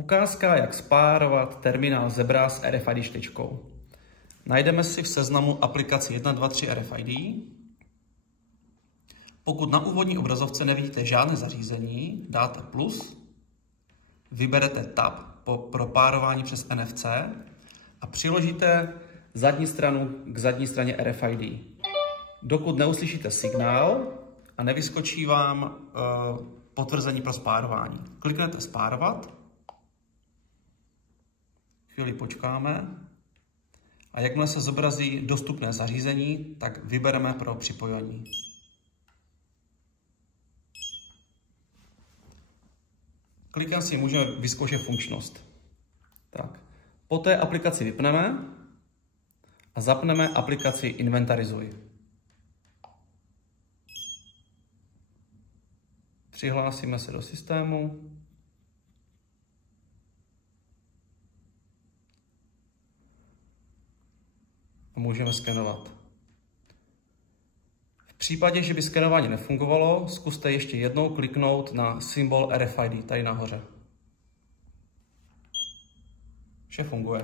Ukázka, jak spárovat terminál Zebra s RFID čtečkou. Najdeme si v seznamu aplikaci 123 RFID. Pokud na úvodní obrazovce nevidíte žádné zařízení, dáte plus, vyberete Tab pro párování přes NFC a přiložíte zadní stranu k zadní straně RFID. Dokud neuslyšíte signál a nevyskočí vám potvrzení pro spárování. Kliknete spárovat, chvíli počkáme a jakmile se zobrazí dostupné zařízení, tak vybereme pro připojení. Klikem si můžeme vyzkoušet funkčnost. Tak. Poté aplikaci vypneme a zapneme aplikaci Inventarizuj. Přihlásíme se do systému. A můžeme skenovat. V případě, že by skenování nefungovalo, zkuste ještě jednou kliknout na symbol RFID tady nahoře. Vše funguje.